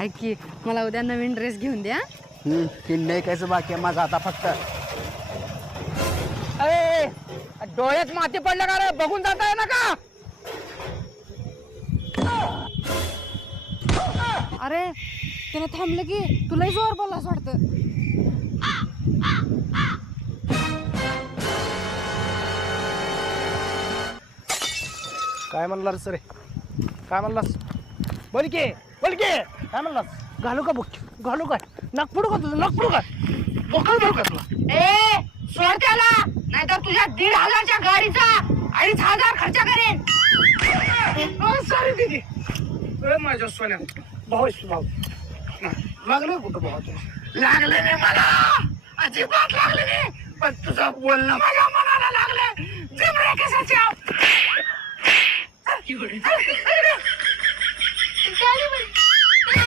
ऐक की मला उद्या नवीन ड्रेस घेऊन द्या. किंड ऐकायचं बाकी आहे माझं आता फक्त. अरे डोळ्यात माती पडलं का रे? बघून जाता ना का? अरे त्यानं थांबलं की तुलाही जोर बोलला असं वाटतं. काय म्हणलास रे? काय म्हणलास? बोल की काय म्हणलास? घालू का बुक? घालू काय? नागपुडू का तुझं? नागपुडू का? बोकळ धरू का तुला? ए सोड त्याला नाहीतर तुझ्या 1,500च्या गाडीचा 2,500 खर्च करेन. सॉरी दीदी. माझ्या सोन्या भाऊ लागलं कुठं भाऊ तुला? लागलं नाही मला, अजिबात लागलं नाही, पण तुझं बोलणं माझ्या मनाला लागलं. जिमरे कशाच्या